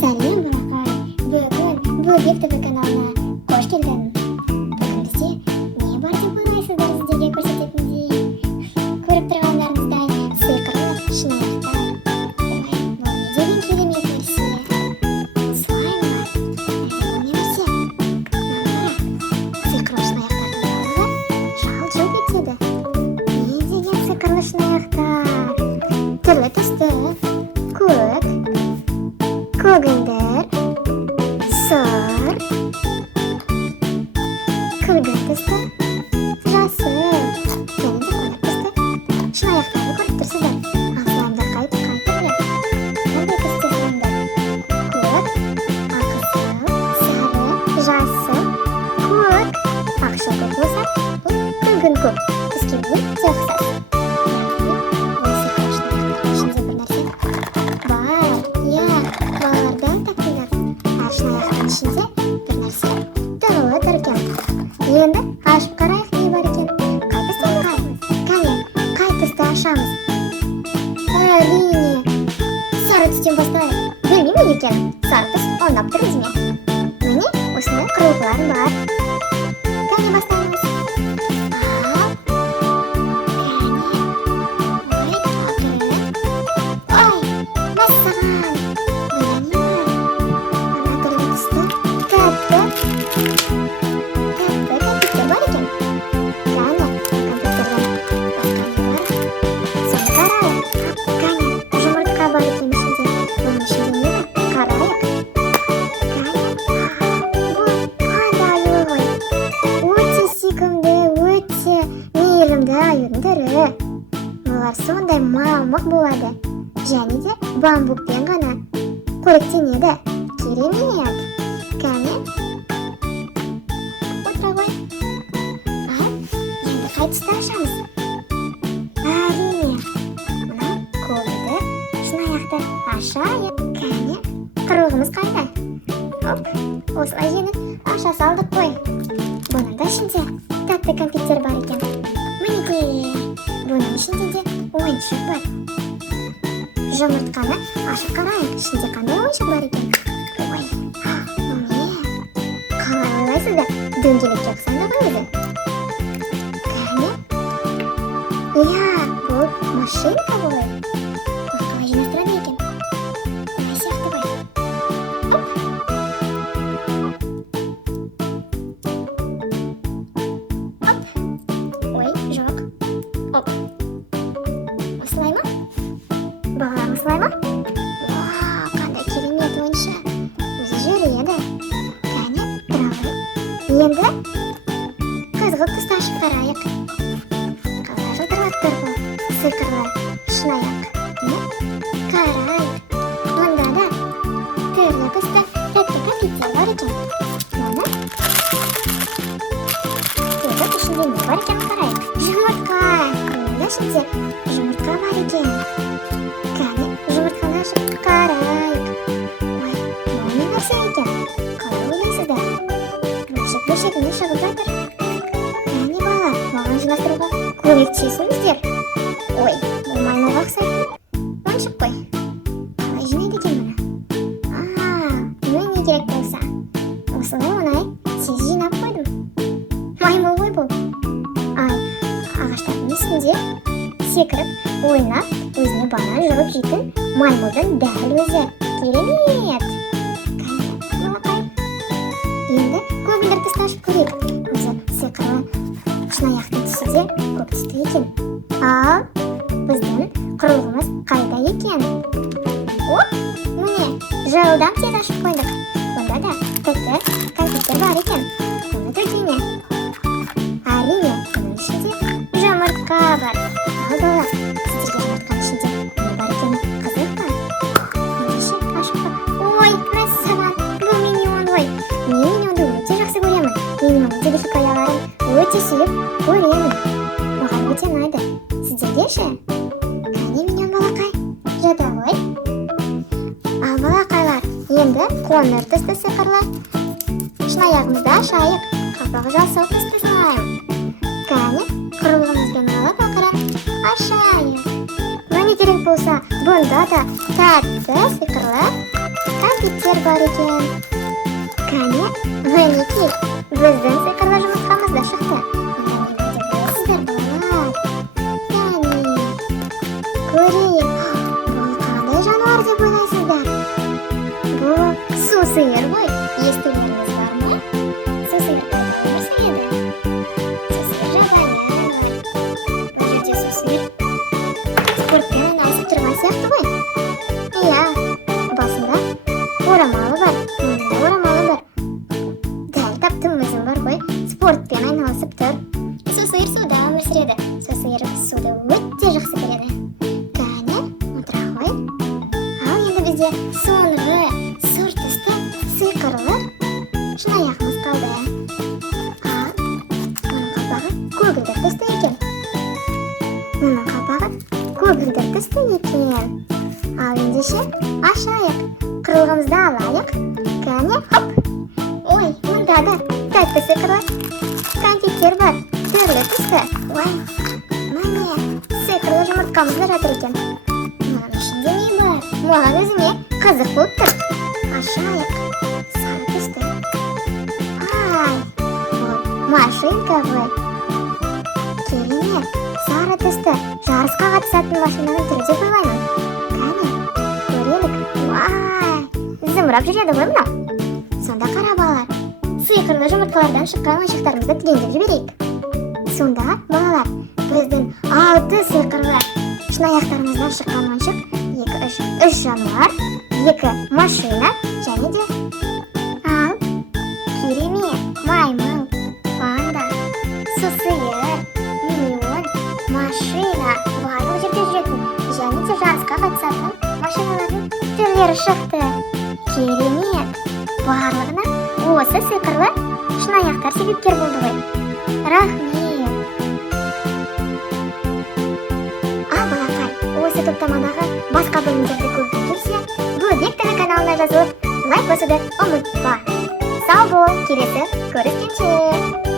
Сәлем, Балақай. Бүгін Бөбек ТВ каналына қош келдің. Бүгін бізде не бар деп ойлайсыздар сіздерге көрсететіндей? Көріп тұрғандарыңыздай сиқырлы шынаяқтар. Ой, бұл не деген керемет нәрсе. Слаймдар. Бұл не нәрсе? Сиқырлы шынаяқтардың барлығы жал-жал етеді. Не деген сиқырлы шынаяқтар? Түрлі түсті, көк, көгілдір, сұр, күлгін түсті, жасыл, және де қоңыр түсті шынаяқтарды көріп тұрсыздар. Ал слаймдар қай түрлі? Қандай түсті слаймдар? Көк, аққызыл, сары, жасыл, көк. Ақша көк болса, бұл күлгін көк. Түске өте ұқсас. Ішінде бір нәрсе толы тұр екен. Енді ашып қарайық, не бар екен. Қай түсті қараймыз? Кәне, қай түсті ашамыз? Әрине, сары түстен бастайық. Білмеймін екен, сары түс оңдап тұрмыз ме? Міне, осындай құрылғылар бар. Кәне бастаймыз. Олар сондай мамық болады, және де бамбукпен ғана қоректенеді. Керемет! Кәне, отыра ғой. Енді қай түсті ашамыз? Әрине, мынау көгілдір шынаяқты ашайық. Кәне, құрылғымыз қайда? Оп, осылай жеңіп аша салдық қой. Бұның да ішінде тәтті конфеттер бар екен. Мінекей, бұның ішінде де ойыншық бар. Жұмыртқаны ашып қарайық, ішінде қандай ойыншық бар екен. Ой, бұл не? Қалай ойлайсыздар? Дөңгелекке ұқсайды ғой өзі. Кәне? Иә, бұл машинка ғой. Қалай жинастырады екен? Қалай сияқты ғой. Оп. Ой, жоқ. Оп. Осылай ма? Балалар осылай ма? Вау, қандай керемет ойыншық. Өзі жүреді. Кәне, тұра ғой. Енді қызғылт түсті ашып қарайық. Қалай жылтырап тұр бұл сиқырлы шынаяқ. Қарайық. Мұнда да түрлі түсті тәтті конфеттер бар екен. Оны тегіп ішінде не бар екен қарайық. Жұмыртқа. Оның да ішінде жұмыртқа бар екен. Кәне, жұмыртқаны ашып қарайық. Ой, бұл не нәрсе екен? Қалай ойлайсыздар? Бөлшегіне шығып жатыр. Кәне балалар, маған жинастыруға көмектесіңіздер. Ой, бұл маймылға ұқсайды. Ойыншық қой. Қалай жинайды екен мұны? Міне керек болса. Осылай оңай тез жинап қойдым. Маймыл ғой бұл. Ағаштардың үстінде секіріп, ойнап, өзіне банан жығып жейтін маймылдың дәл өзі. Керемет! Кәне, Балақай. Енді көгілдір түсті ашып көрейік. Өзі сиқырлы шынаяқтың түсі де көк түсті екен. Ал біздің құрылғымыз қайда екен? Оп, міне, жылдам тез ашып қойдық. Бұнда да тәтті конфеттер бар екен. Оны түргене. Әрине, бұның ішінде жұмыртқа бар. Ал балалар, сіздерге жұмыртқаның ішінде не бар екені қызық па? Ендеше ашып қой. Ой, мәссаған, бұл миньон ғой. Мен миньонды өте жақсы көремін. Миньонның тегі хикаяларын өте сүйіп көремін. Маған өте ұнайды. Сіздерге ше? Кәне, миньон Балақай, жата ғой. Ал балақайлар, енді қоңыр түсті сиқырлы шынаяғымызды ашайық. Қапағы жасыл түсті слайм. Кәне, құрылғымызбен алып ақырын ашайық. Міне керек болса, бұнда да тәтті сиқырлы Konfetler бар ekan. Qani, maniki, bizning sehrli жұмыртқамыз да шықты. Sizlar bolalar. Qani, ko'ring. Bu qanday jonivor deb o'ylaysizlar? Bu suv suyir bo'y. Eshitganingiz bormi? Suv suyir bo'lsa edi. Suv suyir javonlar. Bo'lacha suv suyir. Sportga nasib turgan сияқты bo'y. Iya, boshida o'ramoli bor. Bunda o'ramoli bor. Dal topdim o'zim bor qo'y. Sport bilan aylanib tur. Suv suyir suvda umr suradi. Suv suyir suvda o'ta yaxshi ko'radi. Qani, o'tira qo'y. Ha, endi bizga so'ngra surtista suyqirlar. Shuni ayaqimiz qoldi. Ha, bunun qapog'i kugildir testa ekan. Bunun qapog'i kugildir testa ekan. Al endi ise aşağıya kırılğımızda alayıq. Qani, hop. Oy, bunda da katta sıkırlar. Konfetler var. Türlü tüste. Vay, mana sıkırlı жұмыртқамызlar жатыр ekan. Mana shunda ne bor? Mаған o'zimga qiziq bo'lib tur. Aşağıya sarı tüste. Ay, mashinka voy. Keling, sarı tüste. Жарысқа қатысатын машинаның түрі деп ойлаймын. Qani, ko'raylik. Vay, zымырап жүреді ғой мынау. Сонда қара балалар, сиқырлы жұмыртқалардан шыққан ойыншықтарымызды тілендіріп жіберейік. Сонда балалар, біздің 6 сиқырлы шынаяқтарымыздан шыққан ойыншық 3 жануар, 2 машина және де ал керемет, маймыл, панда, су сиыр, миллион, машина барлық жерде жүретін және де жарысқа қатысатын машиналардың түрлері шықты. Керемет! Барлығына осы сиқырлы шынаяқтар себепкер болды ғой. Рахмет! Ал балақай, осы топтамадағы басқа бөлімдерді көргің келсе, Бөбек телеканалына жазылып, лайк басуды ұмытпа. Сау бол, келесі көріскенше!